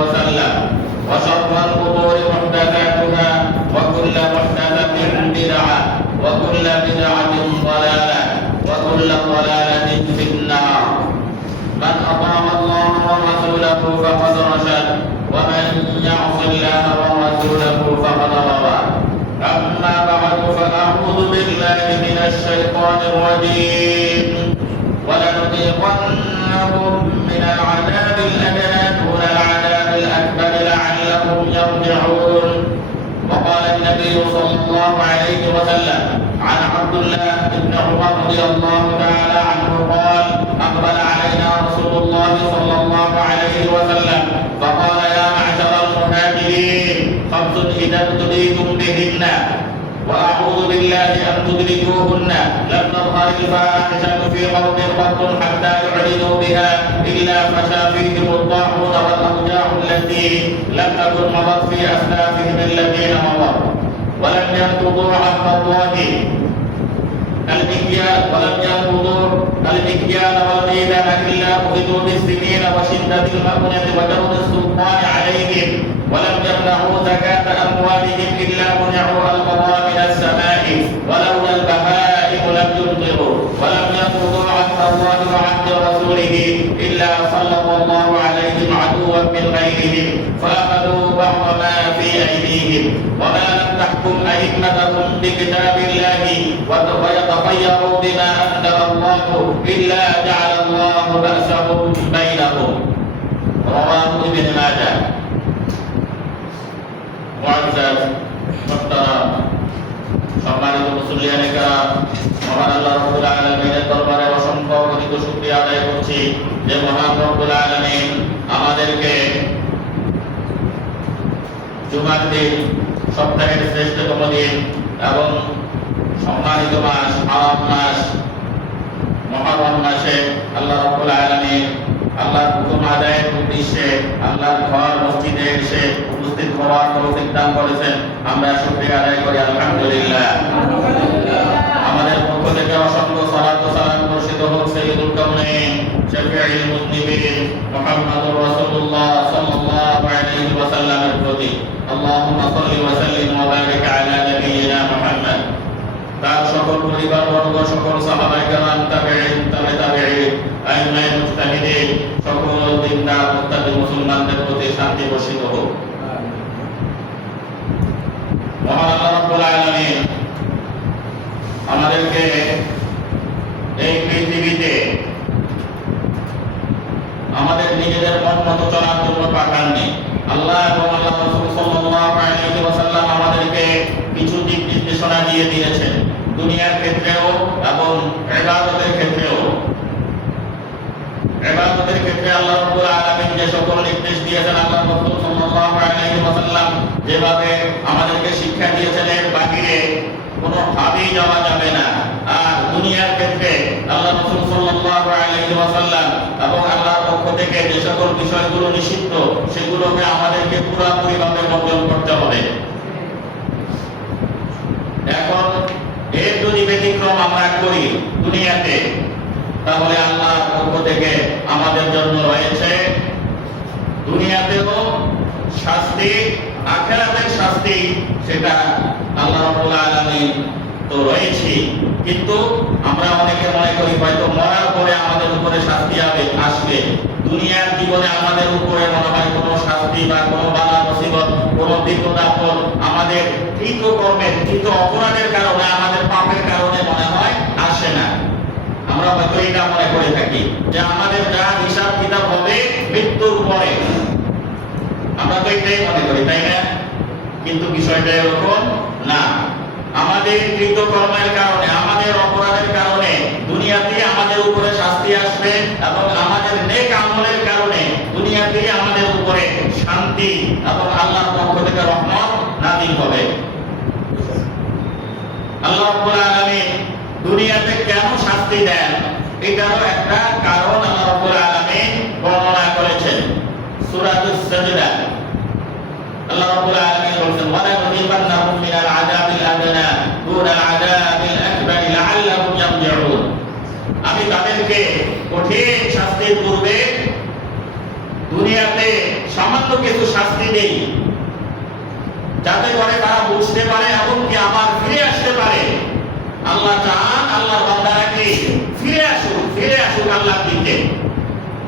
وسلم وشر الأمور محدثاتها وكل محدثة بدعة وكل بدعة ضلالة وكل ضلالة في النار من أطاع الله ورسوله فقد رشد ومن يعص الله ورسوله فقد غوى أما بعد فأعوذ بالله من الشيطان الرجيم ولنذيقنهم من العذاب الأدنى دون العذاب الأكبر لعلهم يرجعون. وقال النبي صلى الله عليه وسلم عن عبد الله بن عمر رضي الله تعالى عنه قال أقبل علينا رسول الله صلى الله عليه وسلم فقال يا معشر المهاجرين خمس إذا ابتليتم بهن وأعوذ بالله أن تدركوهن لم تظهر الفاحشة في قوم قط حتى يعلنوا بها إلا فشى فيهم الطاعون والأوجاع التي لم تكن مضت في أسلافهم الذين مضوا ولم ينقضوا عهد الله المكيال والميزان إلا أخذوا بالسنين وشدة المؤنة وجور السلطان عليهم ولم يمنعوا زكاة أموالهم إلا منعوا القضاء من السماء ولولا البهائم لم يمطروا ولم ينقضوا عهد الله وعهد رسوله إلا سلط الله عليهم عدوا من غيرهم فأخذوا بعض ما في أيديهم وما لم تحكم أئمتهم بكتاب الله ويتطيروا بما أنزل الله إلا جعل الله بأسهم بينهم. رواه ابن ماجه. মুআজ্জাজ মুহতারাম সম্মানিত মুসল্লিয়ানে কেরাম, মহান আল্লাহ রাব্বুল আলামিনের দরবারে অসংখ্য অগণিত শুকরিয়া আদায় করছি যে মহান রব্বুল আলামিন আমাদেরকে জুমার দিন, সপ্তাহের শ্রেষ্ঠতম দিন এবং সম্মানিত মাস আরাম মাস মুহররম মাসে আল্লাহ রাব্বুল আলামিন আল্লাহর হুকুম আদায়ের উদ্দেশ্যে আল্লাহর ঘর মসজিদে এসে উপস্থিত হওয়ার তৌফিক দান করেছেন। আমরা শুকরিয়া আদায় করি আলহামদুলিল্লাহ। আমাদের পক্ষ থেকে অসংখ্য সালাত ও সালাম বর্ষিত হোক সাইয়্যিদুল কাউনাইন শাফিউল মুযনিবিন মুহাম্মদুর রাসূলুল্লাহ সাল্লাল্লাহু আলাইহি ওয়াসাল্লামের প্রতি। আল্লাহুম্মা সাল্লি ওয়া সাল্লিম ওয়া বারিক আলা নাবিয়িনা মুহাম্মদ। তার সকল পরিবারবর্গ, সকল সাহাবায়ে কেরাম, তাবেঈন, তাবেঈন, আইম্মায়ে মুজতাহিদিন, সকল দিনদার মুত্তাকি মুসলমানদের প্রতি শান্তি বর্ষিত হোক। মহান আল্লাহ রাব্বুল আলামিন আমাদেরকে এই পৃথিবীতে আমাদের নিজেদের মন মতো চলার জন্য পাঠাননি। আল্লাহ এবং আল্লাহ রাসূল সাল্লাল্লাহু আলাইহি ওয়াসাল্লাম আমাদেরকে কিছু দিক নির্দেশনা দিয়ে দিয়েছেন, দুনিয়ার ক্ষেত্রেও এবং ইবাদতের ক্ষেত্রেও। ইবাদতের ক্ষেত্রে আল্লাহ রাব্বুল আলামিন যে সকল নির্দেশ দিয়েছেন, আল্লাহ রাসূল সাল্লাল্লাহু আলাইহি ওয়াসাল্লাম যেভাবে আমাদেরকে শিক্ষা দিয়েছেন, এর বাহিরে কোনো ভাবেই যাওয়া যাবে না। আর দুনিয়ার ক্ষেত্রে আল্লাহ রাসূল সাল্লাল্লাহু আলাইহি ওয়াসাল্লাম এবং আল্লাহর পক্ষ থেকে যে সকল বিষয়গুলো নিষিদ্ধ, সেগুলোকে আমাদেরকে পুরোপুরিভাবে বর্জন করতে হবে। এখন এর যদি ব্যতিক্রম আমরা করি দুনিয়াতে, তাহলে আল্লাহর পক্ষ থেকে আমাদের জন্য রয়েছে দুনিয়াতেও শাস্তি, আখিরাতের শাস্তি। সেটা আল্লাহ রাব্বুল আলামিন তো রয়েছে, কিন্তু আমরা অনেকে মনে করি হয়তো মরার পরে আমাদের উপরে শাস্তি আসবে। দুনিয়ার জীবনে আমাদের উপরে মনে হয় কোনো শাস্তি বা কোনো বালা মুসিবত, কোনো বিপদ আপদ আমাদের কৃত কর্মের, কৃত অপরাধের কারণে, আমাদের পাপের কারণে মনে হয় আসে না। আমরা হয়তো এটা মনে করে থাকি যে আমাদের যা হিসাব কিতাব হবে মৃত্যুর পরে, আমরা তো এটাই মনে করি, তাই না? কিন্তু বিষয়টা এরকম না। আমাদের কৃতকর্মের কারণে, আমাদের অপরাধের কারণে দুনিয়াতে আমাদের উপরে শাস্তি আসবে এবং আমাদের নেক আমলের কারণে দুনিয়াতে আমাদের উপরে শান্তি এবং আল্লাহর পক্ষ থেকে রহমত নাযিল হবে। আল্লাহ রাব্বুল আলামিন দুনিয়াতে কেন শাস্তি দেন, এটারও একটা কারণ আল্লাহ রাব্বুল আলামিন বর্ণনা করেছেন সূরাতুস সাজদা। আল্লাহ রাব্বুল আলামিন বলেন, ওয়ালা নুযিকান্নাহুম মিনাল আযাবিল আদনা দুনাল আযাবিল আকবার লাআল্লাহুম ইয়ারজিউন। আমি তাদেরকে কঠিন শাস্তির পূর্বে দুনিয়াতে সামান্য কিছু শাস্তি দেই, যাতে করে তারা বুঝতে পারে এবং কি আবার ফিরে আসতে পারে। আল্লাহ চান আল্লাহর বান্দারা কি ফিরে আসুক আল্লাহর দিকে,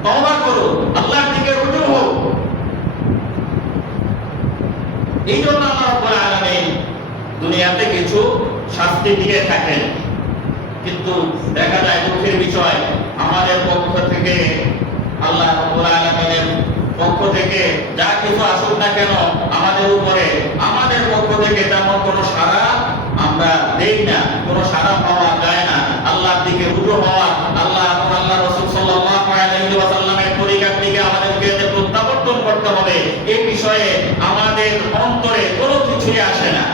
তওবা করুক, আল্লাহর দিকে রুজু হোক। এই জন্য আল্লাহ রাব্বুল আলামিন দুনিয়াতে কিছু শাস্তি দিয়ে থাকেন। কিন্তু দেখা যায় দুঃখের বিষয়, আমাদের পক্ষ থেকে আল্লাহ রাব্বুল আলামিনের পক্ষ থেকে যা কিছু আসুক না কেন আমাদের উপরে, আমাদের পক্ষ থেকে তেমন কোনো সাড়া আমরা দেই না, কোনো সাড়া পাওয়া যায় না। আল্লাহর দিকে রুজু হওয়া, আল্লাহ এবং আল্লাহ রাসূল সাল্লাল্লাহু আলাইহি ওয়াসাল্লামের তরিকার দিকে আমাদেরকে যে প্রত্যাবর্তন করতে হবে, এই বিষয়ে আমাদের অন্তরে কোনো কিছুই আসে না।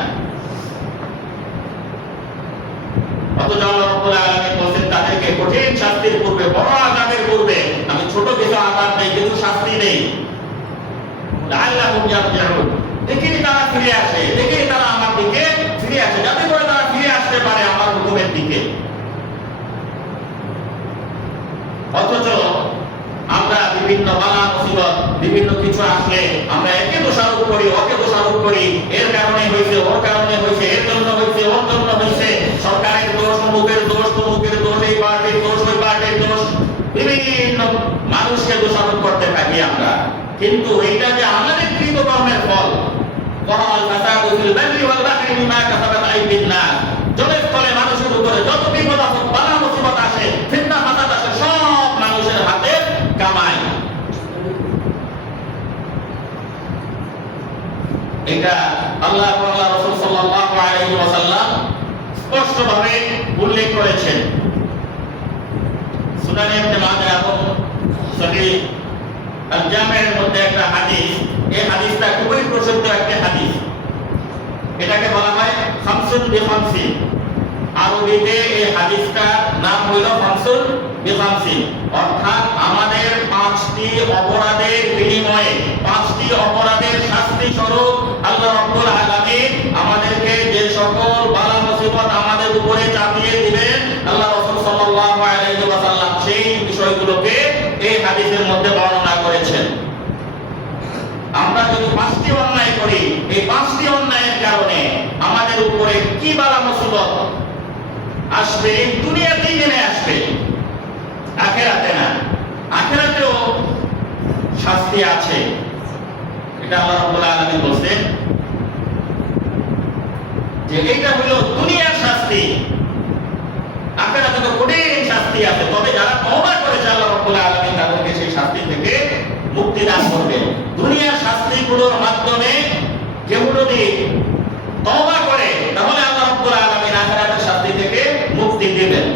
অথচ আল্লাহ রাব্বুল আলামিন বলেন তাদেরকে কঠিন শাস্তির পূর্বে, বড় আযাবের পূর্বে আমি ছোট কিছু আযাব দেই, কিছু শাস্তি দেই, লাআল্লাহুম ইয়ারজিউন, দেখি তারা ফিরে আসে, দেখি তারা আমার দিকে ফিরে আসে, যাতে করে তারা ফিরে আসতে পারে আমার হুকুমের দিকে। অথচ আমরা বিভিন্ন বালা মুসিবত, বিভিন্ন কিছু আসলে আমরা একে দোষারোপ করি, ওকে দোষারোপ করি, এর কারণে হয়েছে, ওর কারণে হয়েছে, এর জন্য হয়েছে, ওর জন্য হয়েছে, সরকারের দোষ, অমুকের দোষ, তমুকের দোষ, এই পার্টির দোষ, ওই পার্টির দোষ, বিভিন্ন মানুষকে দোষারোপ করতে থাকি আমরা। কিন্তু এইটা যে আমাদের কৃতকর্মের ফল, ওয়াল ফাসাদু ফিল বাররি ওয়াল বাহরি বিমা কাসাবাত আইদিন নাস, জলের স্থলে মানুষের উপরে যত বিপদ আসে, বালা মুসিবত আসে, ফিতনা ফাসাদ আসে, সব মানুষের হাতে কামাই। এটা আল্লাহ এবং আল্লাহ রাসূল সাল্লাল্লাহু আলাইহি ওয়াসাল্লাম স্পষ্টভাবে উল্লেখ করেছেন। সুনানে ইবনে মাজাহ এবং সহিহ আল জামি'ের মধ্যে একটা হাদিস, এই হাদিসটা খুবই প্রসিদ্ধ একটা হাদিস। এটাকে বলা হয় খামসুন বিখামসিন। আরবিতে এই হাদিসটার নাম হলো খামসুন বিখামসিন, অর্থাৎ আমাদের 5টি অপরাধের বিনিময়ে, 5টি অপরাধের শাস্তি স্বরূপ আল্লাহ রাব্বুল আলামিন আমাদেরকে যে সকল বালা মুসিবত আমাদের উপরে চাপিয়ে দিবেন, আল্লাহ রাসূল সাল্লাল্লাহু আলাইহি ওয়াসাল্লাম সেই বিষয়গুলোকে এই হাদিসের মধ্যে বর্ণনা করেছেন। আমরা যদি 5টি অন্যায় করি, এই 5টি অন্যায়ের কারণে আমাদের উপরে কি বালা মুসিবত আসবে, দুনিয়াতেই নেমে আসবে, আখিরাতে না। আখিরাতেও শাস্তি আছে, এটা আল্লাহ রাব্বুল আলামিন বলেন যে এটা হলো দুনিয়ার শাস্তি, আখিরাতে তো কঠিন শাস্তি আছে। তবে যারা তওবা করেছে আল্লাহ রাব্বুল আলামিন তাদেরকে সেই শাস্তি থেকে মুক্তি দান করবেন। দুনিয়ার শাস্তিগুলোর মাধ্যমে কেউ যদি তওবা করে তাহলে আল্লাহ রাব্বুল আলামিন আখিরাতের শাস্তি থেকে মুক্তি দিবেন।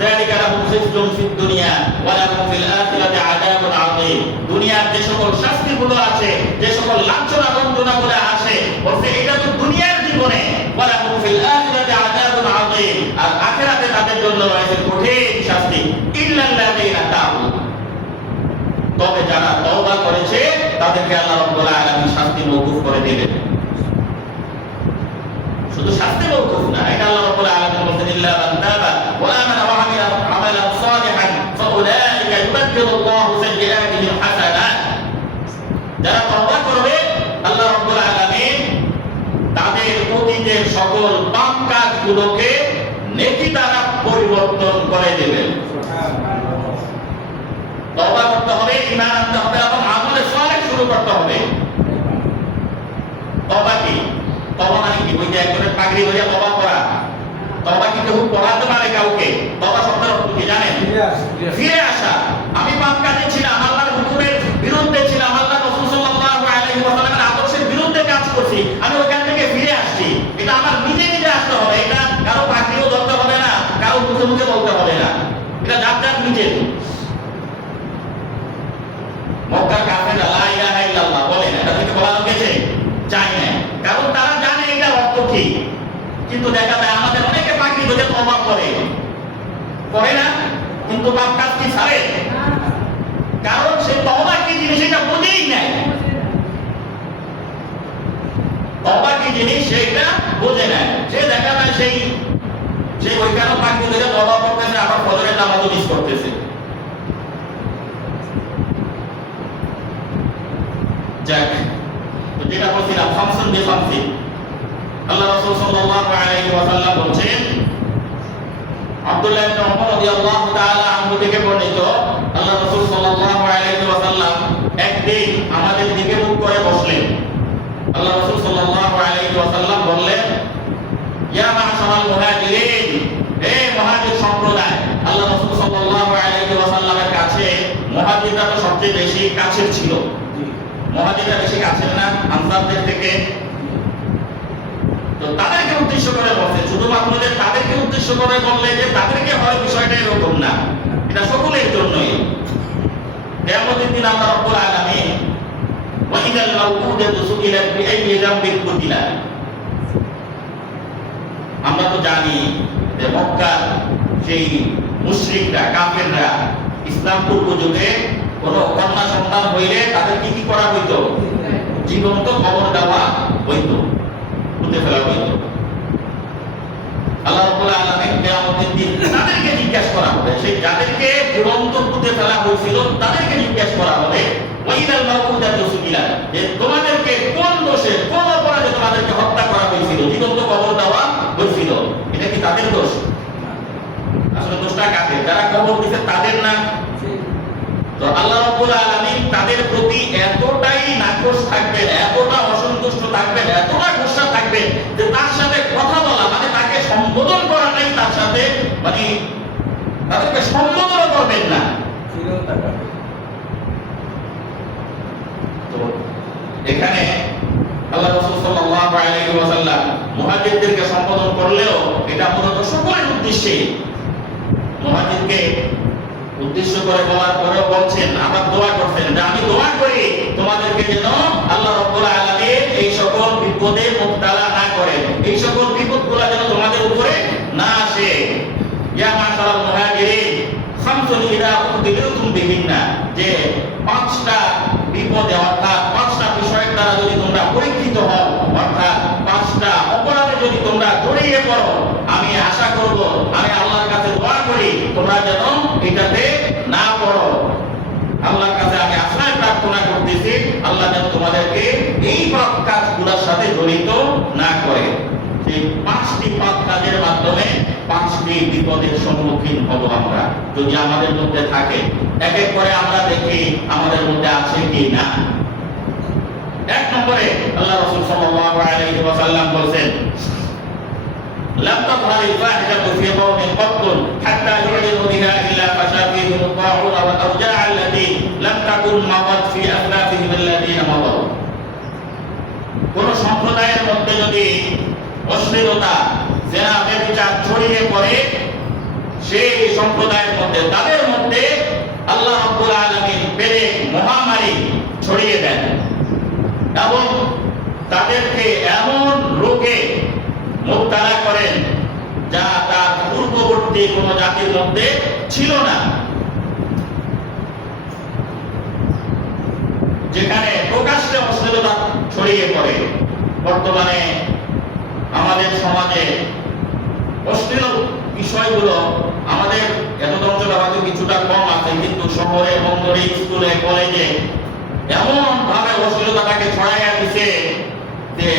যালিকা লাহুম খিজুন ফিদ দুনিয়া ওয়া লাহুম ফিল আখিরাতি আযাবুন আযীম। দুনিয়ার যে সকল শাস্তিগুলো আছে, যে সকল লাঞ্ছনা যন্ত্রণাগুলো আসে, বলছে এটা তো দুনিয়ার জীবনে, ওয়া লাহুম ফিল আখিরাতি আযাবুন আযীম, আর আখিরাতে তাদের জন্য রয়েছে কঠিন শাস্তি। ইল্লাল্লাযীনা তাবু, তবে যারা তওবা করেছে তাদেরকে আল্লাহ রাব্বুল আলামিন শাস্তি মওকুফ করে দিবেন। শুধু শাস্তি মওকুফ না, এটা আল্লাহ রাব্বুল আলামিন বলেন ইল্লা মান তাবা ওয়া আমানা ওয়া আমিলা আমালান সালিহান ফাউলাইকা ইউবাদদিলুল্লাহু সাইয়্যাতিহিম হাসানাত। যারা তওবা করবে আল্লাহ রাব্বুল আলামিন তাদের অতীতের সকল পাপ কাজগুলোকে নেকি দ্বারা পরিবর্তন করে দেবেন। তওবা করতে হবে, ঈমান আনতে হবে এবং আমলে সালেহ শুরু করতে হবে। তওবা কি? তওবা মানে কি? ওই যে একজনের পাগড়ি ধরে তওবা করা। তওবা কি কেউ পড়াতে পারে কাউকে? তওবা শব্দের অর্থ কি জানেন? ফিরে আসা। আমি পাপ কাজে ছিলাম, আল্লাহর হুকুমের বিরুদ্ধে ছিলাম, আল্লাহ রাসূল সাল্লাল্লাহু আলাইহি ওয়াসাল্লামের আদর্শের বিরুদ্ধে কাজ করছি, আমি ওখান থেকে ফিরে আসছি। এটা আমার নিজে নিজে আসতে হবে, এটা কারো পাগড়িও ধরতে হবে না, কারো মুখে মুখে বলতে হবে না, এটা যার যার নিজের। মক্কার কাফেররা লা ইলাহা ইল্লাল্লাহ বলে না, এটা থেকে বলা গেছে চাই না, কারণ তারা জানে এটার অর্থ কি। কিন্তু দেখা যায় আমাদের অনেকে পাগড়ি ধরে তওবা করে না, কিন্তু পাপ কাজ কি ছাড়ে, কারণ সে তওবা কি জিনিস এটা বুঝেই নাই। তওবা কি জিনিস সেটা বোঝে না, সে দেখা যায় সেই ওইখানে পাগড়ি ধরে তওবা করতেছে, আবার ফজরের নামাজও করতেছে। যাক, তো যেটা বলছিলাম ফাংশন দিয়ে ফাংশন, আল্লাহ রাসূল সাল্লাল্লাহু আলাইহি ওয়াসাল্লাম বলেন, আব্দুল্লাহ ইবনে উমর রাদিয়াল্লাহু তাআলা আনহু থেকে বর্ণিত, আল্লাহ রাসূল সাল্লাল্লাহু আলাইহি ওয়াসাল্লাম একদিন আমাদের দিকে মুখ করে বসলেন। আল্লাহ রাসূল সাল্লাল্লাহু আলাইহি ওয়াসাল্লাম বললেন, ইয়া মা'শারাল মুহাজিরিন, হে মুহাজির সম্প্রদায়। আল্লাহ রাসূল সাল্লাল্লাহু আলাইহি ওয়াসাল্লামের কাছে মুহাজিররা তো সবচেয়ে বেশি কাছের ছিল। মুহাজিররা বেশি কাছের না আনসারদের থেকে? তো তাদেরকে উদ্দেশ্য করে বলছে, শুধুমাত্র যে তাদেরকে উদ্দেশ্য করে বললে যে তাদেরকে হয়, বিষয়টা এরকম না, এটা সকলের জন্যই। কিয়ামতের দিন আল্লাহ রাব্বুল আলামিন ওয়া ইদাল মাউউদাতু সুইলাত বিআইয়ি যামবিন কুতিলাত, আমরা তো জানি যে মক্কার সেই মুশরিকরা, কাফেররা ইসলাম পূর্ব যুগে কোন কন্যা সন্তান হইলে তাদের কি করা হইতো? জীবন্ত কবর দেওয়া হইতো, পুঁতে ফেলা হইতো। আল্লাহ রাব্বুল আলামিন কিয়ামতের দিন তাদেরকে জিজ্ঞাসা করা হবে, সেই যাদেরকে জীবন্ত পুঁতে ফেলা হয়েছিল তাদেরকে জিজ্ঞাসা করা হবে, ওয়াইদাল মাউউদাতু সুইলাত, যে তোমাদেরকে কোন দোষে, কোন অপরাধে তোমাদেরকে হত্যা করা হয়েছিল, জীবন্ত কবর দেওয়া হয়েছিল? এটা কি তাদের দোষ? আসলে দোষটা কাদের? যারা কবর দিয়েছে তাদের না? তো আল্লাহ রাব্বুল আলামিন তাদের প্রতি এতটাই নাখোশ থাকবেন, এতটা অসন্তুষ্ট থাকবেন, এতটা গুসা থাকবেন যে তার সাথে কথা বলা মানে তাকে সম্বোধন করা নাই, তার সাথে মানে তাদেরকে সম্বোধন করবেন না। তো এখানে আল্লাহ রাসূল সাল্লাল্লাহু আলাইহি ওয়াসাল্লাম মুহাজিরদেরকে সম্বোধন করলেও এটা মূলত সকলের উদ্দেশ্যে। মুহাজিরকে উদ্দেশ্য করে বলার পরেও বলছেন, আবার দোয়া করছেন যে আমি দোয়া করি তোমাদেরকে যেন আল্লাহ রাব্বুল আলামিন এই সকল বিপদে মুবতালা না করেন, এই সকল বিপদগুলো যেন তোমাদের উপরে না আসে। ইয়া মা'শারাল মুহাজিরিন খামসুন ইযা উযিলতুম বিহিন্না, যে পাঁচটা বিপদে অর্থাৎ পাঁচটা বিষয়ের দ্বারা যদি তোমরা পরীক্ষিত হও, অর্থাৎ পাঁচটা অপরাধে যদি তোমরা জড়িয়ে পড়ো, আমি আশা করব, আমি আল্লাহর কাছে দোয়া করি তোমরা যেন এটাতে না পড়ো। আল্লাহর কাছে আমি আশ্রয় প্রার্থনা করতেছি, আল্লাহ যেন তোমাদেরকে এই পাপ কাজগুলোর সাথে জড়িত না করে। এই পাঁচটি পাপ কাজের মাধ্যমে পাঁচটি বিপদের সম্মুখীন হব আমরা, যদি আমাদের মধ্যে থাকে। এক এক করে আমরা দেখি আমাদের মধ্যে আছে কি না। এক নম্বরে আল্লাহ রাসূল সাল্লাল্লাহু আলাইহি ওয়াসাল্লাম বলেন, لم تظهر الفاحشة في قوم قط حتى يعلنوا بها إلا فشا فيهم الطاعون والأوجاع التي لم تكن مضت في أسلافهم الذين مضوا। কোন সম্প্রদায়ের মধ্যে যদি অশ্লীলতা, জেনা, ব্যভিচার ছড়িয়ে পড়ে, সেই সম্প্রদায়ের মধ্যে, তাদের মধ্যে আল্লাহ রাব্বুল আলামিন পেরেক, মহামারী ছড়িয়ে দেন এবং তাদেরকে এমন রোগে মুবতালা করেন যা তার পূর্ববর্তী কোন জাতির মধ্যে ছিল না। যেখানে প্রকাশ্যে অশ্লীলতা ছড়িয়ে পড়ে। বর্তমানে আমাদের সমাজে অশ্লীল বিষয়গুলো আমাদের এত অঞ্চলে হয়তো কিছুটা কম আছে, কিন্তু শহরে, বন্দরে, স্কুলে, কলেজে এমন ভাবে অশ্লীলতাটাকে ছড়াইয়া দিছে যে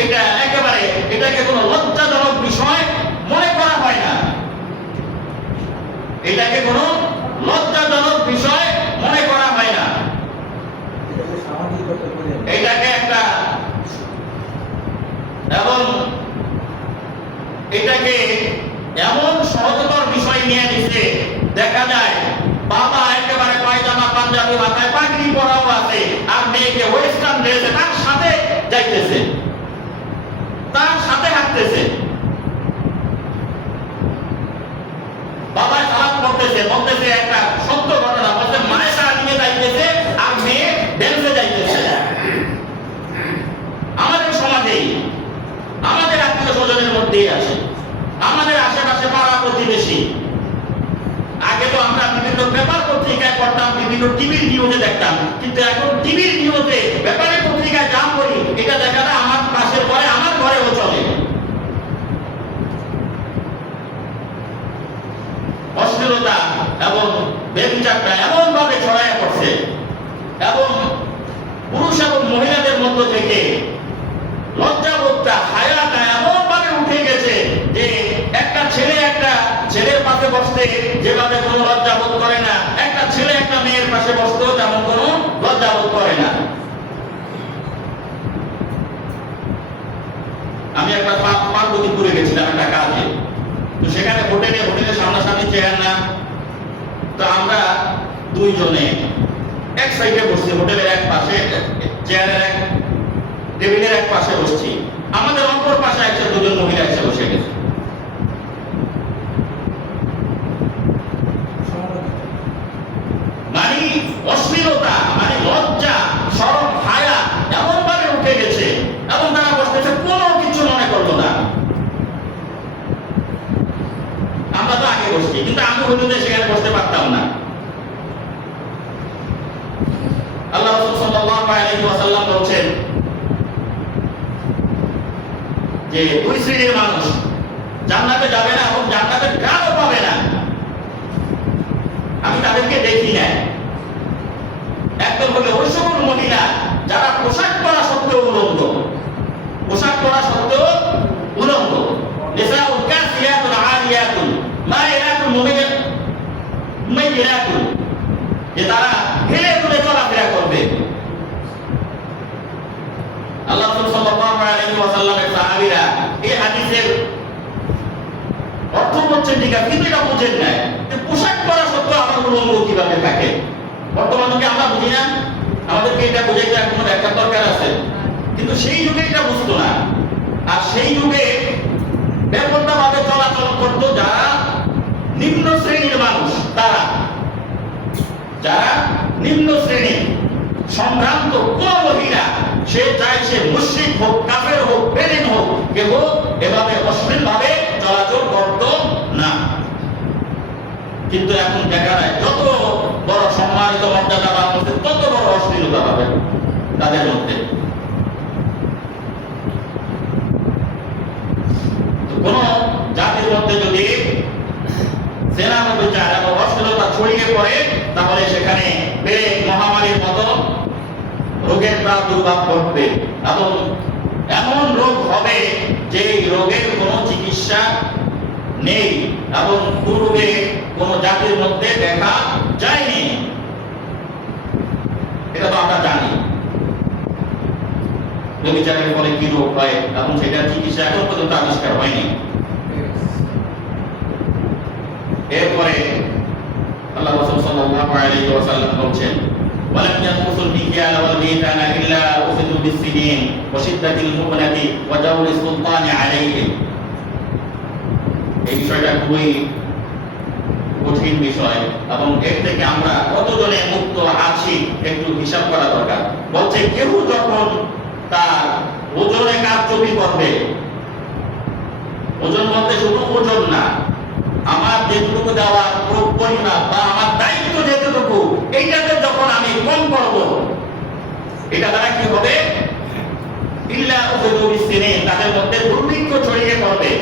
এটা একেবারে, এটাকে কোনো লজ্জাজনক বিষয় মনে করা হয় না। এটাকে কোনো লজ্জাজনক বিষয় মনে করা হয় না। এটাকে একটা, এবং এটাকে এমন সহজতর বিষয় নিয়ে নিছে, দেখা যায় বাবা একেবারে পায়জামা, পাঞ্জাবি, মাথায় পাগড়ি পরাও আছে, আর মেয়েকে ওয়েস্টার্ন ড্রেসে তার সাথে যাইতেছে, তার সাথে হাঁটতেছে। বাবা সালাত করতেছে, বলতেছে একটা সত্য ঘটনা, বলতে মায়ের সারা দিকে যাইতেছে আর মেয়ে ড্যান্সে যাইতেছে। আমাদের সমাজেই, আমাদের আত্মীয় স্বজনের মধ্যেই আছে, আমাদের আশেপাশে পাড়া প্রতিবেশী। আগে তো আমরা বিভিন্ন পেপার পত্রিকায় পড়তাম, বিভিন্ন টিভির নিউজে দেখতাম, কিন্তু এখন টিভির নিউজে, পেপারের পত্রিকায় যা পড়ি, এটা দেখা যায় আমার পাশের ঘরে, আমার ঘরেও চলে। অশ্লীলতা এবং ব্যভিচারটা এমন ভাবে ছড়ায় পড়ছে এবং পুরুষ এবং মহিলাদের মধ্য থেকে লজ্জাবোধটা হায়াটা এমন ভাবে উঠে গেছে যে একটা ছেলের পাশে বসতে যেভাবে কোনো লজ্জাবোধ করে না, একটা ছেলে একটা মেয়ের পাশে বসতেও তেমন কোনো লজ্জাবোধ করে না। আমি একটা পার্বতীপুরে গেছিলাম একটা কাজে, তো সেখানে হোটেলের সামনাসামনি চেয়ার না, তো আমরা দুইজনে এক সাইডে বসছি, হোটেলের এক পাশে চেয়ারের এক টেবিলের এক পাশে বসছি, আমাদের অপর পাশে দুজন মহিলা এসে বসে গেছে। মানে অশ্লীলতা, মানে লজ্জা, শরম, হায়া এমন ভাবে উঠে গেছে এবং তারা বসতেছে, কোনো কিছু মনে করলো না। আমরা তো আগে বসছি, কিন্তু আমি হইলে সেখানে বসতে পারতাম না। আল্লাহ রাসূল সাল্লাল্লাহু আলাইহি ওয়াসাল্লাম বলেছেন যে দুই শ্রেণীর মানুষ জান্নাতে যাবে না এবং জান্নাতের ঘ্রাণও পাবে না। আমি তাদেরকে দেখি না। একদম হলো ওই সকল মহিলা যারা পোশাক পরা সত্ত্বেও উলঙ্গ, পোশাক পরা সত্ত্বেও উলঙ্গ। নিসাউল কাসিয়াতুন আরিয়াতুন মাইলাতুন মুমিনাতুন, যে তারা হেলে দুলে চলাফেরা করবে। আল্লাহ রাসূল সাল্লাল্লাহু আলাইহি ওয়াসাল্লামের সাহাবীরা এই হাদিসের অর্থ বলছেন ঠিক আছে, কিন্তু এটা বুঝেন না যে পোশাক পরা সত্ত্বেও আমার উলঙ্গ কিভাবে থাকে। বর্তমান যুগে আমরা বুঝি না, আমাদেরকে এটা বুঝাইতে কোনো ব্যাখ্যা দরকার আছে, কিন্তু সেই যুগে এটা বুঝতো না। আর সেই যুগে বেপরোয়া ভাবে চলাচল করতো যারা নিম্ন শ্রেণীর মানুষ, তারা যারা নিম্ন শ্রেণীর সম্ভ্রান্ত কোন মহিলা, সে চাই সে মুশরিক হোক, কাফের হোক, বেদিন হোক, কেউ এভাবে অশ্লীল ভাবে চলাচল করত না। কিন্তু এখন দেখা যায় যত বড় সম্মানিত মর্যাদা পাচ্ছে তত বড় অশ্লীলতা পাবে তাদের মধ্যে। কোন জাতির মধ্যে যদি জেনা ব্যভিচার এবং অশ্লীলতা ছড়িয়ে পড়ে, তাহলে সেখানে প্লেগ মহামারীর মতো রোগের প্রাদুর্ভাব ঘটবে এবং এমন রোগ হবে যে রোগের কোনো চিকিৎসা নেই এবং পূর্বে কোন জাতির মধ্যে দেখা যায়নি। এটা তো আমরা জানি ব্যভিচারের ফলে কি রোগ হয় এবং সেটার চিকিৎসা এখন পর্যন্ত আবিষ্কার হয়নি। এরপরে আল্লাহ রাসূল সাল্লাল্লাহু আলাইহি ওয়াসাল্লাম বলেন, ওয়ালাম ইয়ানকুসুল মিকিয়াল ওয়াল মিজানা ইল্লা উফিদু বিসসিনিন ওয়া শিদ্দাতিল মুহনাতি ওয়া জাওরি সুলতানি আলাইহিম। এই বিষয়টা খুবই কঠিন বিষয় এবং এর থেকে আমরা কতজনে মুক্ত আছি একটু হিসাব করা দরকার। বলছে কেউ যখন তার ওজনে কারচুপি করবে, ওজন বলতে শুধু ওজন না, আমার যেটুকু দেওয়া পরিমাপ বা আমার দায়িত্ব যেটুকু, এইটাতে যখন আমি কম করব, এটা দ্বারা কি হবে? ইল্লা উফিদু বিসসিনিন, তাদের মধ্যে দুর্ভিক্ষ ছড়িয়ে পড়বে।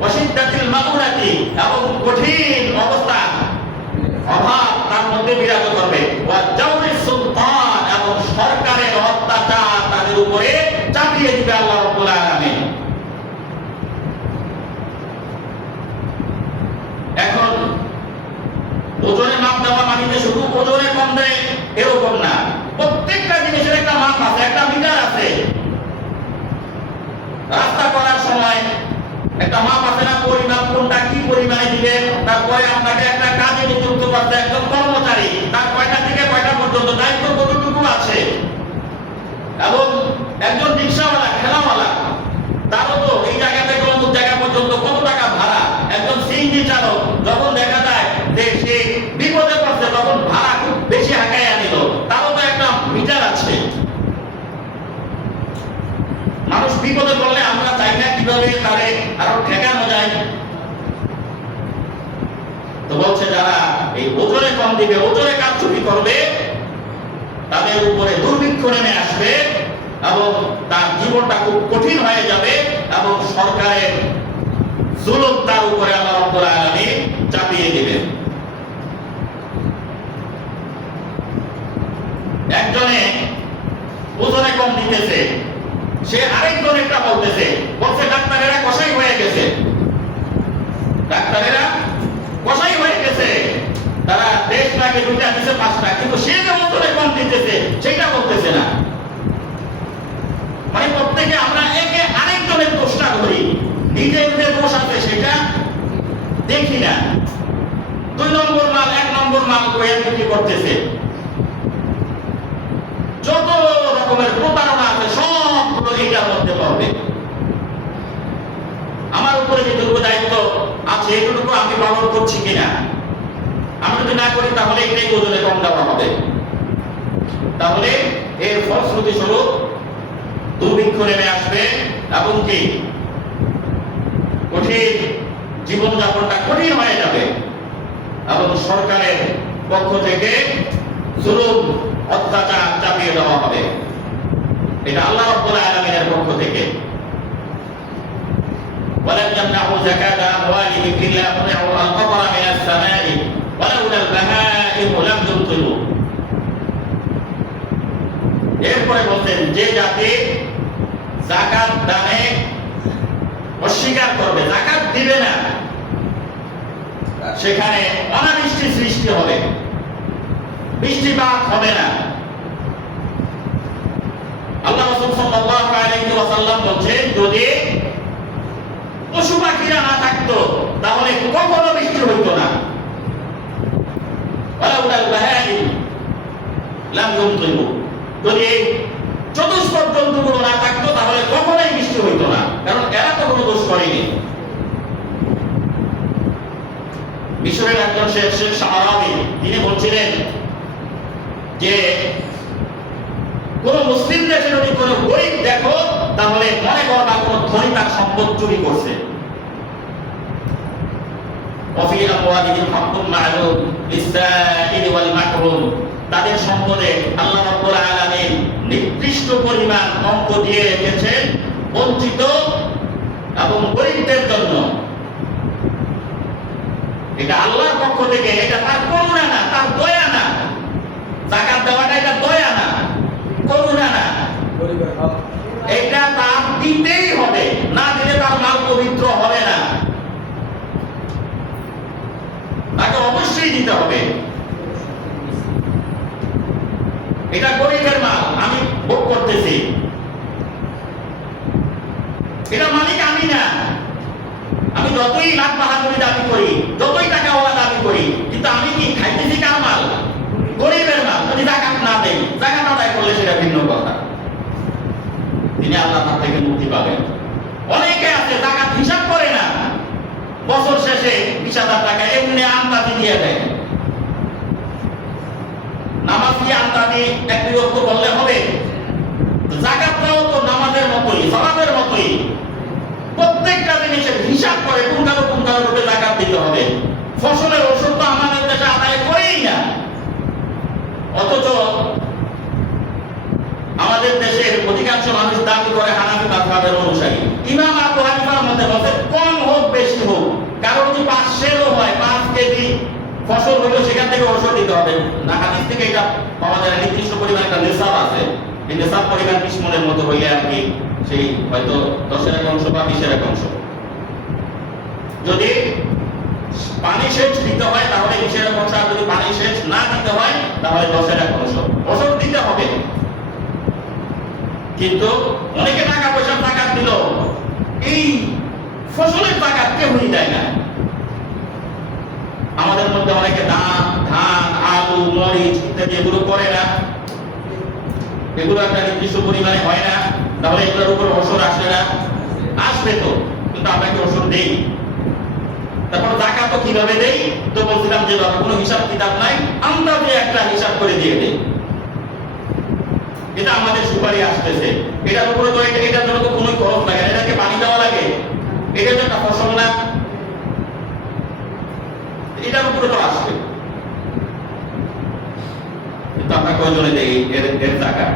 ওয়াশিদ্দাতিল মাউনাতি, এবং কঠিন অবস্থা, অভাব তার মধ্যে বিরাজ করবে। ওয়া জাওরি সুলতান, এবং সরকারের অত্যাচার তাদের উপরে চাপিয়ে দিবে আল্লাহ রাব্বুল আলামিন। এখন ওজনে মাপ দেওয়া মানে শুধু ওজনে কম দেয় এরকম না, প্রত্যেকটা জিনিসের একটা মাপ আছে, একটা মিটার আছে। রাস্তা করার সময় একটা মাপ আছে না, পরিমাপ কোনটা কি পরিমাণে দিবে। তারপরে আপনাকে একটা কাজে নিযুক্ত করতে একজন কর্মচারী, তার কয়টা থেকে কয়টা পর্যন্ত দায়িত্ব কতটুকু আছে। এবং একজন রিক্সাওয়ালা, ঠেলাওয়ালা, তারও তো এই জায়গা থেকে অমুক জায়গা পর্যন্ত কত টাকা ভাড়া। একজন সিএনজি চালক যখন দেখা যায় যে সে বিপদে পড়ছে, তখন ভাড়া খুব বেশি হাঁকাইয়া নিল, তারও তো একটা মিটার আছে। মানুষ বিপদে পড়লে আমরা চাই না কিভাবে তারে আরো ঠেকানো যায়। তো বলছে যারা এই ওজনে কম দিবে, ওজনে কারচুপি করবে, তাদের উপরে দুর্ভিক্ষ নেমে আসবে এবং তার জীবনটা খুব কঠিন হয়ে যাবে এবং সরকারের জুলুম তার উপরে আল্লাহ রাব্বুল আলামিন চাপিয়ে দিবেন। একজনে ওজনে কম দিতেছে, সে আরেকজনেরটা বলতেছে, বলছে ডাক্তারেরা কষাই হয়ে গেছে, ডাক্তারেরা কষাই হয়ে গেছে, তারা দেশ লাগে 2টা দিছে 5টা, কিন্তু সে যে ওজনে কম দিতেছে সেটা বলতেছে না। মানে প্রত্যেকে আমরা একে আরেকজনের দোষটা ধরি, নিজের যে দোষ আছে সেটা দেখি না। 2 নম্বর মাল 1 নম্বর মাল করে বিক্রি করতেছে। যত রকমের প্রতারণা আছে সবগুলো এটার মধ্যে পড়বে। আমার উপরে যেটুকু দায়িত্ব আছে এটুকু আমি পালন করছি কিনা, আমি যদি না করি তাহলে এটাই ওজনে কম দেওয়া হবে। তাহলে এর ফলশ্রুতি স্বরূপ দুর্ভিক্ষ নেমে আসবে এবং কি কঠিন জীবনযাপনটা কঠিন হয়ে যাবে এবং সরকারের পক্ষ থেকে জুলুম অত্যাচার চাপিয়ে দেওয়া হবে। এটা আল্লাহ রাব্বুল আলামিনের পক্ষ থেকে। ولن يمنعوا زكاة أموالهم إلا منعوا القطر من السماء ولولا البهائم لم يمطروا। এরপরে বলতেন যে জাতি যাকাত দানে অস্বীকার করবে, যাকাত দিবে না, সেখানে অনাবৃষ্টি সৃষ্টি হবে, বৃষ্টিপাত হবে না। আল্লাহ রাসূল সাল্লাল্লাহু আলাইহি ওয়াসাল্লাম বলেন যদি পশু পাখিরা না থাকতো তাহলে কখনো বৃষ্টি হতো না। ওয়ালাউলাল বাহাইম লাম ইউমতিরু, যদি চতুষ্পদ জন্তুগুলো না থাকতো তাহলে কখনোই বৃষ্টি হতো না, কারণ এরা তো কোনো দোষ করেনি। মিশরের একজন শেখ শাহরাবি তিনি বলছিলেন যে কোন মুসলিম দেশে যদি কোনো গরিব দেখো তাহলে মনে করবা কোন ধনী তার সম্পদ চুরি করছে। ওয়াফি আমওয়ালিহিম হাক্কুন মা'লুম লিস-সাইলি ওয়াল মাহরুম, তাদের সম্পদে আল্লাহ রাব্বুল আলামিন নির্দিষ্ট পরিমাণ অঙ্ক দিয়ে রেখেছেন বঞ্চিত এবং গরিবদের জন্য। এটা আল্লাহর পক্ষ থেকে, এটা তার করুণা না, তার দয়া না। যাকাত দেওয়াটা এটা দয়া না, করুণা না, এটা তার দিতেই হবে, না দিলে তার মাল পবিত্র হবে না, তাকে অবশ্যই দিতে হবে। এটা গরিবের মাল, আমি ভোগ করতেছি, এটা মালিক আমি না। আমি যতই লাখ বাহাদুরি দাবি করি, যতই টাকাওয়ালা দাবি করি, কিন্তু আমি কি খাইতেছি কার মাল? গরিবের মাল। যদি যাকাত না দেই, যাকাত আদায় করলে সেটা ভিন্ন কথা, তিনি আল্লাহ তার থেকে মুক্তি পাবেন। অনেকে আছে যাকাত হিসাব করে না, বছর শেষে 20,000 টাকা এমনি আমদানি দিয়ে দেয়। নামাজ কি আমদানি একটি অর্থ বললে হবে? যাকাতটাও তো নামাজের মতোই, সালাতের মতোই, প্রত্যেকটা জিনিসের হিসাব করে কোন কারো রূপে যাকাত দিতে হবে। ফসলের ওষুধ তো আমাদের দেশে আদায় করেই না, অথচ আমাদের দেশের অধিকাংশ মানুষ দাবি করে হানাফি মাযহাবের অনুসারী। ইমাম আবু হানিফার মতে বলে কম হোক বেশি হোক, কারণ যদি 5 হয় 5 কেজি ফসল হলো সেখান থেকে ওষুধ দিতে হবে না। হাদিস থেকে এটা পাওয়া যায়, নির্দিষ্ট পরিমাণ একটা নিসাব আছে, এই নিসাব পরিমাণ 20 মণের মতো হইলে আর কি সেই হয়তো 10-এর 1 অংশ বা 20-এর 1 অংশ। যদি পানি সেচ দিতে হয় তাহলে 20-এর 1 অংশ, আর যদি পানি সেচ না দিতে হয় তাহলে 10-এর 1 অংশ ওষুধ দিতে হবে। কিন্তু অনেকে টাকা পয়সা যাকাত দিল, এই ফসলের যাকাত কেউই দেয় না। আমাদের মধ্যে অনেকে ধান, আলু, মরিচ ইত্যাদি এগুলো করে না, এগুলো একটা নির্দিষ্ট পরিমাণে হয় না, তাহলে এগুলোর উপর ওষুধ আসে না, আসবে তো, কিন্তু আমরা কি ওষুধ দেই? তারপর যাকাত কিভাবে দেই? তো বলছিলাম যে কোনো হিসাব কিতাব নাই, আমরা যে একটা হিসাব করে দিয়ে দেই। এটা আমাদের সুপারি আসতেছে, এটার উপরে তো এটার জন্য তো কোনো খরচ লাগে না, এটাকে পানি দেওয়া লাগে, এটা তো একটা ফসল না, এটার উপরে তো আসবে, কিন্তু আমরা কয়জনে দেই এর টাকা?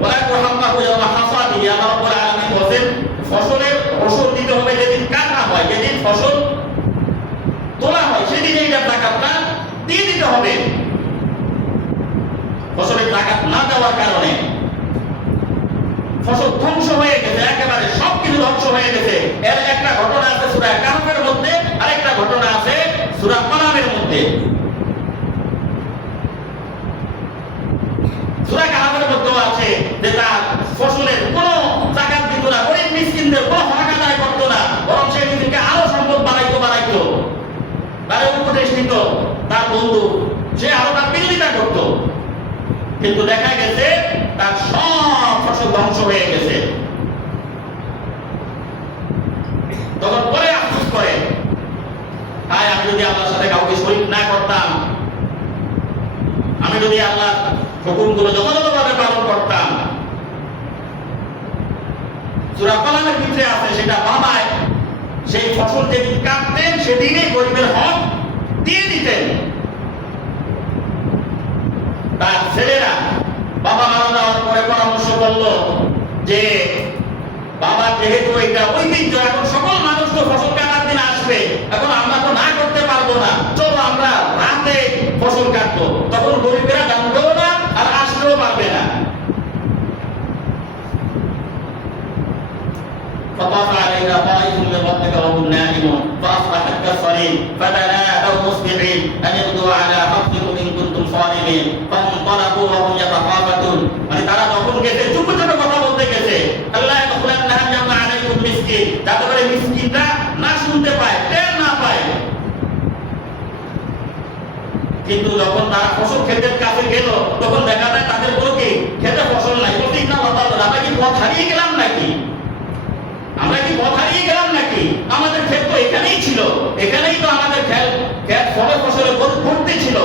ওয়ালা তুহাম্মাহু ইয়াওমা হাসাদিহি, আল্লাহ রাব্বুল আলামিন বলেন ফসলের ওষুধ দিতে হবে যেদিন কাটা হয়, যেদিন ফসল তোলা হয় সেদিন সূরা কাহফের মধ্যে, আরেকটা ঘটনা আছে সূরা কালামের মধ্যে। সূরা কাহফের মধ্যে আছে যে তার ফসলের কোনো যাকাত দিত না, গরিব মিসকিনদের কোনো হক আদায় করতো না, বরং সে নিজেকে আরো সম্পদ বাড়াইতো। তার উপদেশ দিত তার বন্ধু, সে আরো তার বিরোধিতা করতো, কিন্তু দেখা গেছে তার সব ফসল ধ্বংস হয়ে গেছে। তখন পরে আফসোস করে, হায় আমি যদি আল্লাহর সাথে কাউকে শরীক না করতাম, আমি যদি আল্লাহর হুকুমগুলো যথাযথভাবে পালন করতাম। সূরা কালামের ভিতরে আছে সেটা বাবায় সেই ফসল যেদিন কাটতেন সেদিনই গরিবের হক দিয়ে দিতেন। তার ছেলেরা বাবা মারা যাওয়ার পরে পরামর্শ করলো যে বাবা যেহেতু এটা ঐতিহ্য, এখন সকল মানুষ তো ফসল কাটার দিন আসবে, এখন আমরা তো না করতে পারবো না, চলো আমরা রাতে ফসল কাটবো। তখন গরিবেরা জানবেও না আর আসতেও পারবে না। فطاف عليها طائف من ربك وهم نائمون فاصبحت كالصريم فتنادوا مصبحين ان اغدوا على حرثكم ان كنتم صارمين فانطلقوا وهم يتخافتون। মানে তারা যখন গেছে চুপ চুপ কথা বলতে গেছে, আল্লাহ ইয়াকুলান্না হামনা আলাইকুম মিসকিন, যাতে করে মিসকিনরা না শুনতে পায়, টের না পায়। কিন্তু যখন তারা ফসল ক্ষেতের কাছে গেল তখন দেখা যায় তাদের কোনো কি খেতে ফসল নাই। বলতে না বাবা, আমরা কি পথ হারিয়ে গেলাম নাকি? আমাদের ক্ষেত তো এখানেই ছিল, এখানেই তো আমাদের ক্ষেত ফলে ফসলে ভর্তি ছিল।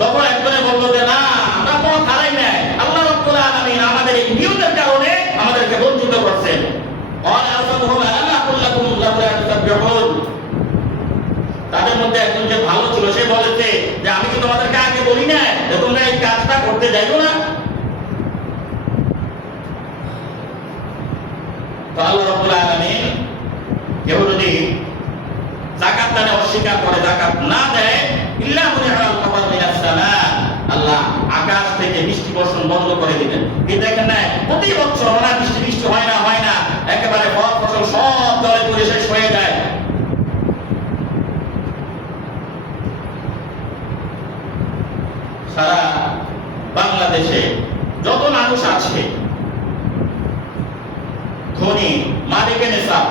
তখন একজনে বললো যে না, আমরা পথ হারাই নাই, আল্লাহ রাব্বুল আলামিন আমাদের এই নিয়তের কারণে আমাদেরকে বঞ্চিত করছেন। তাদের মধ্যে একজন যে ভালো ছিল সে বলেছে যে আমি কি তোমাদেরকে আগে বলি না যে তোমরা এই কাজটা করতে যাইও না? তো আল্লাহ রাব্বুল আলামিন কেউ যদি যাকাত দানে অস্বীকার করে, যাকাত না দেয়, ইল্লা মুনিআল কবর মিনাস সামা, আল্লাহ আকাশ থেকে বৃষ্টি বর্ষণ বন্ধ করে দিবেন। কিন্তু দেখেন না, প্রতি বছর ওরা বৃষ্টি হয় না, একেবারে ফসল সব জলে পুড়ে শেষ হয়ে যায়। সারা বাংলাদেশে যত মানুষ আছে, ধনী মালিকে নেশাব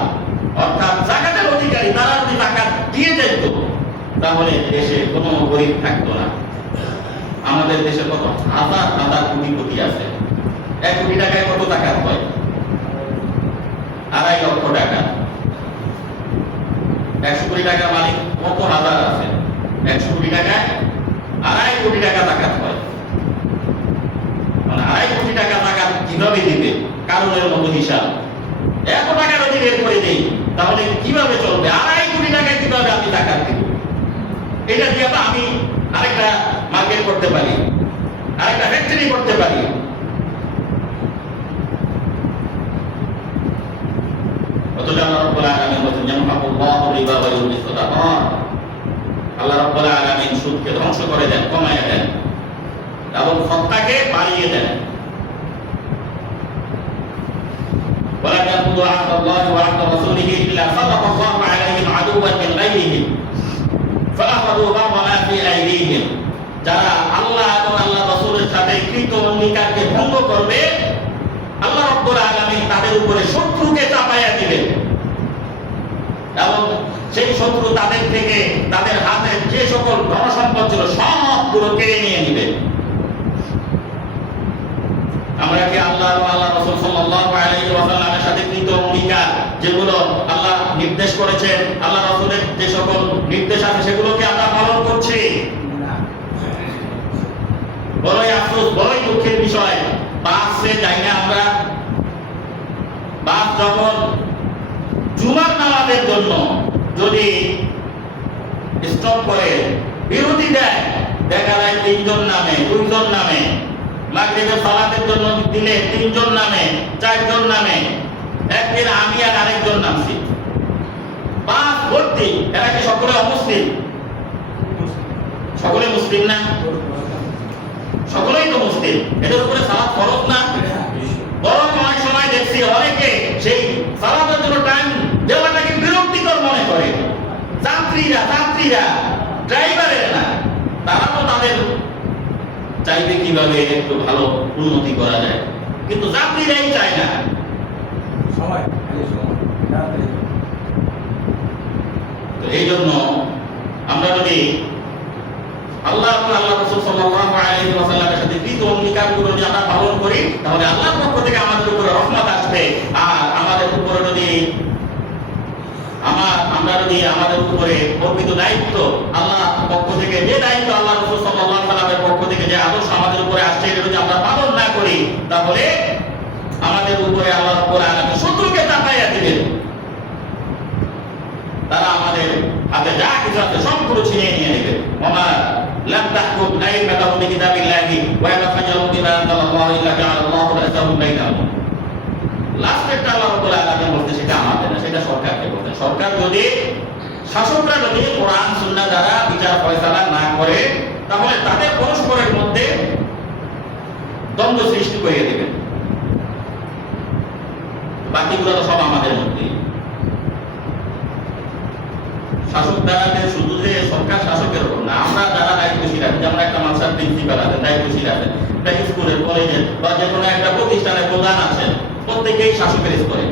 অর্থাৎ যাকাতের অধিকারী, তারা যদি যাকাত দিয়ে যেত তাহলে দেশে কোনো গরিব থাকতো না। আমাদের দেশে কত হাজার হাজার কোটি আছে। 1 কোটি টাকায় কত যাকাত হয়? 2.5 লক্ষ টাকা। 100 কোটি টাকার মালিক কত হাজার আছে? 100 কোটি টাকায় 2.5 কোটি টাকা যাকাত হয়। মানে 2.5 কোটি টাকা যাকাত কিভাবে দিবে? কারণের মতো হিসাব। 1 টাকা যদি বের করে দেই তাহলে কিভাবে চলবে? 2.5 কোটি টাকা কিভাবে আমি যাকাত দিব? এটা দিয়ে আমি আরেকটা মার্কেট করতে পারি, আরেকটা ফ্যাক্টরি করতে পারি। অথচ আল্লাহ রাব্বুল আলামিন বলেন ইয়ামহাকুল্লাহু রিবা ওয়া ইউরবি সাদাকাত। আল্লাহ রাব্বুল আলামিন সুদকে ধ্বংস করে দেন, কমায় দেন এবং সদকাকে বাড়িয়ে দেন। ولا ينقضوا عهد الله وعهد رسوله الا سلط الله عليهم عدوا من غيرهم فاخذوا بعض ما في ايديهم। যারা আল্লাহ এবং আল্লাহ রাসূলের সাথে কৃত অঙ্গীকারকে ভঙ্গ করবে, আল্লাহ রাব্বুল আলামিন তাদের উপরে শত্রুকে চাপায়া দিবেন এবং সেই শত্রু তাদের থেকে তাদের হাতে যে সকল ধনসম্পদ ছিল সবগুলো কেড়ে নিয়ে নেবে। আমরা কি আল্লাহ এবং আল্লাহ রাসূল সাল্লাল্লাহু আলাইহি ওয়াসাল্লামের সাথে কৃত অঙ্গীকার যেগুলো আল্লাহ নির্দেশ করেছেন, আল্লাহ রাসূলের যে সকল নির্দেশ আছে সেগুলোকে আমরা পালন করছি? বড়ই আফসোস, বড়ই দুঃখের বিষয়, বাসে যাই না আমরা। বাস যখন জুমার নামাজের জন্য যদি স্টপ করে বিরতি দেয়, দেখা যায় 3 জন নামে, 2 জন নামে। মাগরিবের সালাতের জন্য দিলে 3 জন নামে, 4 জন নামে। একদিন আমি আর আরেকজন নামছি, বাস ভর্তি। এরা কি সকলে অমুসলিম? সকলে মুসলিম না? সকলেই তো মুসলিম। এটার উপরে সালাত ফরজ না? বরং অনেক সময় দেখছি অনেকে সেই সালাতের জন্য টাইম যাত্রীরা ড্রাইভারের না, তারা তো তাদের চাইবে কিভাবে একটু ভালো উন্নতি করা যায়, কিন্তু যাত্রীরাই চায় না। তো এই জন্য আমরা যদি আল্লাহ এবং আল্লাহ রাসূল সাল্লাল্লাহু আলাইহি ওয়াসাল্লামের সাথে কৃত অঙ্গীকারগুলো যদি আমরা পালন করি, তাহলে আল্লাহর পক্ষ থেকে আমাদের উপরে রহমত আসবে। আর আমাদের উপরে যদি আমাদের উপরে অর্পিত দায়িত্ব, আল্লাহর পক্ষ থেকে যে দায়িত্ব, আল্লাহ রাসূল সাল্লাল্লাহু আলাইহি ওয়াসাল্লামের পক্ষ থেকে যে আদর্শ আমাদের উপরে আসছে, এটা যদি আমরা পালন না করি, তাহলে আমাদের উপরে আল্লাহ রাব্বুল আলামিন শত্রুকে চাপাইয়া দিবেন। তারা আমাদের হাতে যা কিছু আছে সবগুলো ছিনিয়ে নিয়ে নেবে। ওমা লাম তাহকুম আইম্মাতাহু বিকিতাবিল্লাহি ওয়া লা ফাজালু বিমা আনজালাল্লাহু ইল্লা জাআলাল্লাহু বা'সাহুম বাইনাহুম। লাস্টেরটা আল্লাহ রাব্বুল আলামিন বলতে, সেটা আমাদের না, সেটা সরকারকে বলতে। সরকার যদি, শাসকরা যদি কোরআন সুন্নাহ দ্বারা বিচার ফয়সালা না করে, তাহলে তাদের পরস্পরের মধ্যে দ্বন্দ্ব সৃষ্টি করে দেবে। বাকিগুলো তো সব আমাদের মধ্যে। শাসক দ্বারা শুধু যে সরকার শাসকের উপর না, আমরা যারা দায়িত্বশীল আছেন, যেমন একটা মাদ্রাসার প্রিন্সিপাল আছেন, দায়িত্বশীল আছেন, একটা স্কুলের, কলেজের বা যে কোনো একটা প্রতিষ্ঠানের প্রধান আছেন, প্রত্যেকেই শাসকের স্তরে।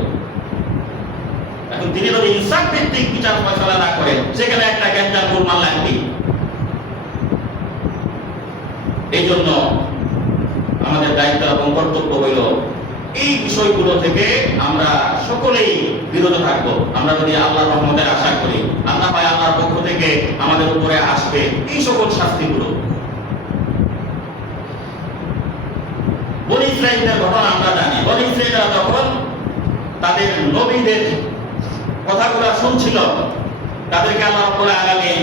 এখন তিনি যদি ইনসাফ ভিত্তিক বিচার ফয়সালা না করেন, সেখানে একটা গ্যাঞ্জাম গোলমাল লাগবে। এই জন্য আমাদের দায়িত্ব এবং কর্তব্য হইল এই বিষয়গুলো থেকে আমরা সকলেই বিরত থাকবো। আমরা যদি আল্লাহর রহমতের আশা করি, আল্লাহ পায় আল্লাহর পক্ষ থেকে আমাদের উপরে আসবে এই সকল শাস্তিগুলো। বনী ইসরাঈলের ঘটনা আমরা জানি। বনী ইসরাঈলরা যখন তাদের নবীদের কথাগুলো শুনছিল, তাদেরকে আল্লাহ রাব্বুল আলামিন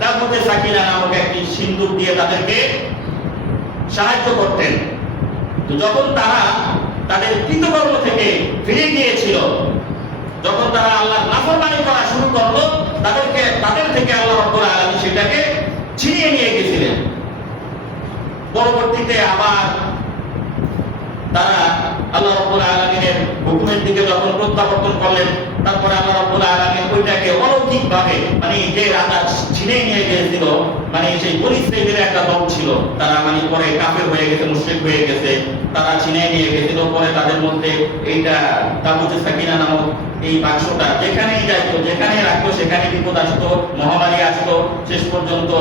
তাবুতে সাকিনা নামক একটি সিন্দুক দিয়ে তাদেরকে সাহায্য করতেন। তো যখন তারা তাদের কৃতকর্ম থেকে ফিরে গিয়েছিল, যখন তারা আল্লাহর নাফরমানি করা শুরু করলো, তাদের থেকে আল্লাহ রাব্বুল আলামিন সেটাকে ছিনিয়ে নিয়ে গেছিলেন। পরবর্তীতে আবার তারা আল্লাহ রাব্বুল আলামিনের হুকুমের দিকে যখন প্রত্যাবর্তন করলেন, তারপরে আল্লাহ রাব্বুল আলামিন ওইটাকে অলৌকিকভাবে, মানে যে রাজা ছিনিয়ে নিয়ে গিয়েছিল, মানে সেই বনী ইসরাঈলের একটা দল ছিল, তারা মানে পরে কাফের হয়ে গেছে, মুশরিক হয়ে গেছে, তারা ছিনিয়ে নিয়ে গেছিল। পরে তাদের মধ্যে এইটা তাবুতে সাকিনা নামক এই বাক্সটা যেখানেই যাইতো, যেখানেই রাখতো, সেখানে বিপদ আসতো, মহামারী আসতো। শেষ পর্যন্ত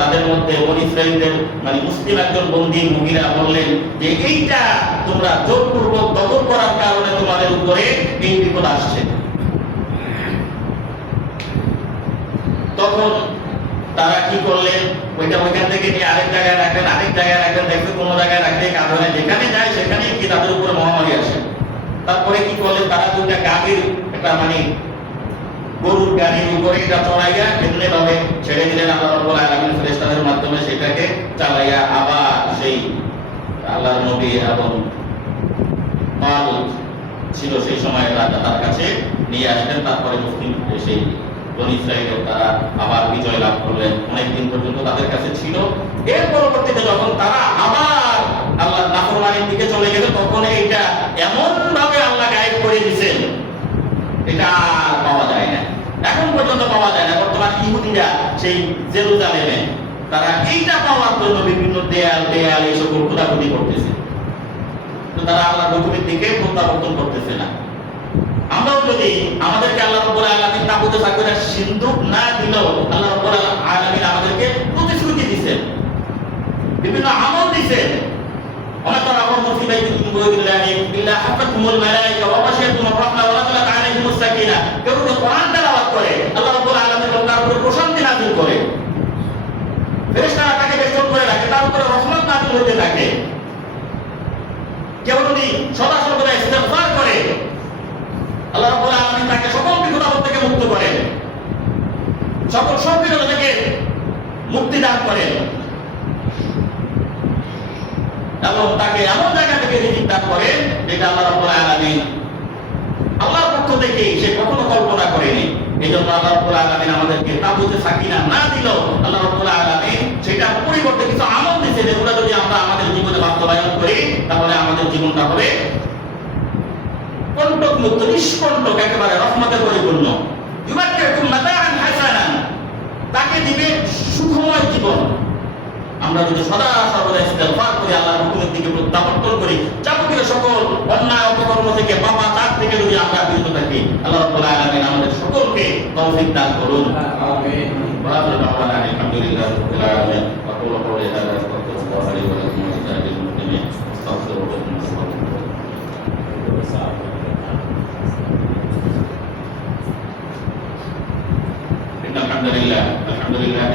তাদের মধ্যে বনী ইসরাঈলদের মানে মুসলিম একজন বন্দী মহিলা বললেন যে এইটা তোমরা জোরপূর্বক দখল করার কারণে তোমাদের উপরে এই বিপদ আসছে। তখন তারা কি করলেন, ওইখান থেকে নিয়ে আরেক জায়গায় রাখলেন, দেখতে কোনো জায়গায় রাখলে কাজ হয় না, যেখানে যায় সেখানেই কি তাদের উপরে মহামারী আসে। তারপরে কি করলেন, তারা দুইটা গাভীর একটা মানে গরুর গাড়ির উপরে এটা চড়াইয়া এমনি ভাবে ছেড়ে দিলেন। আল্লাহ রাব্বুল আলামিন ফেরেশতাদের মাধ্যমে সেটাকে চালাইয়া আবার সেই আল্লাহর নবী এবং মাল ছিল সেই সময় তার কাছে নিয়ে আসলেন। তারপরে মুসলিম সেই বনী ইসরাঈলের তারা আবার বিজয় লাভ করলেন। অনেকদিন পর্যন্ত তাদের কাছে ছিল। এর পরবর্তীতে যখন তারা আবার আল্লাহর নাফরমানির দিকে চলে গেছে, তখন এইটা এমন ভাবে আল্লাহ গায়েব করে দিয়েছেন, এটা পাওয়া যায় না, এখন পর্যন্ত পাওয়া যায় না। বর্তমান ইহুদিরা সেই জেরুজালেমে তারা এইটা পাওয়ার জন্য বিভিন্ন দেয়াল এই সকল খোদাখুদি করতেছে, তো তারা আল্লাহর হুকুমের দিকে প্রত্যাবর্তন করতেছে না। আমরাও যদি আমাদেরকে আল্লাহ রাব্বুল আলামিন তাবুতে সাকিনার সিন্দুক না দিলেও আল্লাহ রাব্বুল আলামিন আমাদেরকে প্রতিশ্রুতি দিয়েছেন, বিভিন্ন আমল দিয়েছেন। وما تركوا في بيت من بيوت الله إلا حفتهم الملائكة وغشيتهم الرحمة ونزلت عليهم السكينة। কেউ যদি কোরআন তেলাওয়াত করে, আল্লাহ রাব্বুল আলামিন তার উপরে প্রশান্তি নাযিল করে, ফেরেশতারা তাকে বেষ্টন করে রাখে, তার উপরে রহমত নাযিল হতে থাকে। কেউ যদি সদা সর্বদা ইস্তেগফার করে, আল্লাহ রাব্বুল আলামিন তাকে সকল বিপদ থেকে মুক্ত করেন, সকল সংকীর্ণ থেকে মুক্তি দান করেন এবং তাকে এমন জায়গা থেকে রিজিক দান করেন যেটা আল্লাহ রাব্বুল আলামিন আল্লাহর পক্ষ থেকে সে কখনো কল্পনা করেনি। এই জন্য আল্লাহ রাব্বুল আলামিন আমাদেরকে তাবুতে সাকিনা না দিলেও আল্লাহ রাব্বুল আলামিন সেটা পরিবর্তে কিছু আমল দিয়েছে, যেগুলো যদি আমরা আমাদের জীবনে বাস্তবায়ন করি, তাহলে আমাদের জীবনটা হবে কণ্টক মুক্ত, নিষ্কণ্টক, একেবারে রহমতে পরিপূর্ণ। ইউমাক্কিকুম মাতাআন হাসানান, আমরা যদি সদা সর্বদা ইস্তেগফার করি, আল্লাহর হুকুমের দিকে প্রত্যাবর্তন করি, যাবতীয় সকল অন্যায় অপকর্ম থেকে, পাপাচার থেকে যদি আমরা বিরত থাকি, আল্লাহ রাব্বুল আলামিন আমাদের সকলকে তৌফিক দান করুন। আমিন। ওয়া আখিরু দাওয়ানা আলহামদুলিল্লাহি রাব্বিল আলামিন। أقول قولي هذا أستغفر الله لي ولكم ولسائر المسلمين استغفروه إنه هو الغفور الرحيم. إن الحمد لله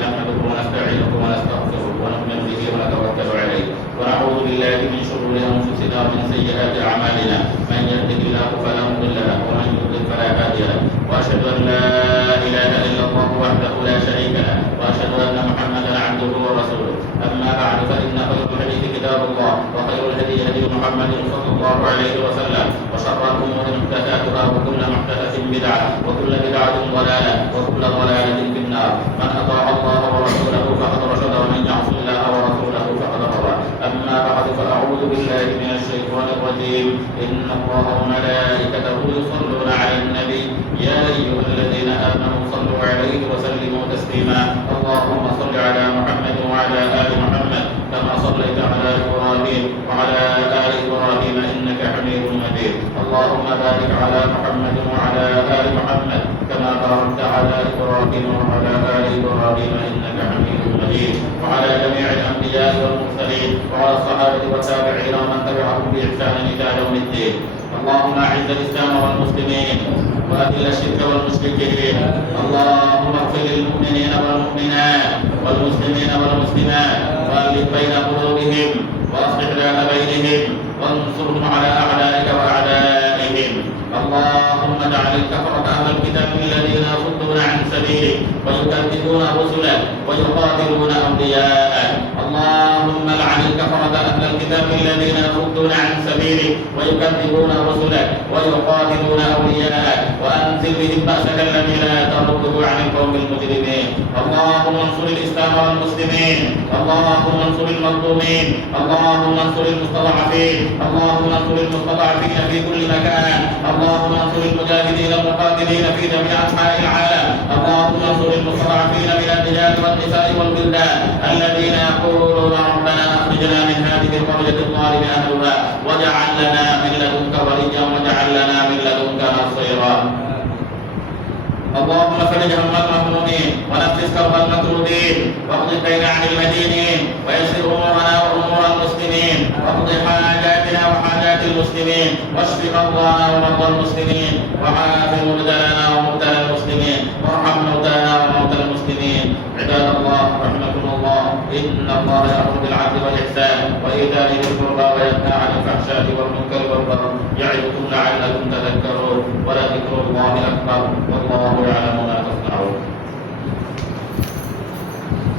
نحمده ونستعينه ونستغفره ونؤمن به ونتوكل عليه ونعوذ بالله من شرور أنفسنا ومن سيئات أعمالنا من يهده الله فلا مضل له ومن يضلل فلا هادي له وأشهد أن لا إله إلا الله وحده لا شريك له وأشهد أن محمدا عبده ورسوله. أما بعد فإن خير الحديث كتاب الله وخير الهدي هدي محمد صلى الله عليه وسلم وشر الأمور محدثاتها وكل محدثة بدعة وكل بدعة ضلالة وكل ضلالة في النار. من أطاع الله ورسوله فقد رشد ومن يعص الله ورسوله فقد غوى. أما بعد فأعوذ بالله من الشيطان الرجيم. إن الله وملائكته يصلون على النبي يا أيها الذين آمنوا صلوا عليه وسلموا تسليما. اللهم صل على محمد وعلى آل محمد كما صليت على إبراهيم وعلى آل إبراهيم إنك حميد مجيد. اللهم بارك على محمد وعلى آل محمد كما باركت على إبراهيم وعلى آل إبراهيم إنك حميد مجيد. وعلى جميع الأنبياء والمرسلين وعلى الصحابة والتابعين ومن تبعهم بإحسان إلى يوم الدين. اللهم أعز الإسلام والمسلمين وأذل الشرك والمشركين. اللهم اغفر للمؤمنين والمؤمنات والمسلمين والمسلمات وألف بين قلوبهم وأصلح ذات بينهم وانصرهم على أعدائك وأعدائهم. اللهم اجعل الكفرة أهل الكتاب الذين يصدون عن سبيلك ويكذبون رسلك ويقاتلون أولياءك. اللهم لعن الكفرة أهل الكتاب الذين يصدون عن سبيلك ويكذبون رسلك ويقاتلون أولياءك وأنزل بهم بأسك الذي لا ترده عن القوم المجرمين. اللهم انصر الإسلام والمسلمين. اللهم انصر المظلومين. اللهم انصر المستضعفين. اللهم انصر المستضعفين في كل مكان. اللهم انصر المجاهدين المقاتلين في جميع أنحاء العالم. اللهم انصر المستضعفين من الرجال والنساء والولدان الذين يقولون ربنا أخرجنا من هذه القرية الظالم أهلها واجعل لنا من لدنك وليا واجعل لنا من لدنك نصيرا. اللهم فرج هم المهمومين ونفس كرب المكروبين واقض الدين عن المدينين ويسر امورنا وامور المسلمين واقض حاجاتنا وحاجات المسلمين واشف مرضانا ومرضى المسلمين وعاف مبتلانا ومبتلى المسلمين وارحم موتانا وموتى المسلمين. عباد الله رحمكم الله ان الله يامر بالعدل والاحسان وايتاء ذي القربى وينهى عن الفحشاء والمنكر والبغي يعظكم لعلكم تذكرون ولذكر الله اكبر.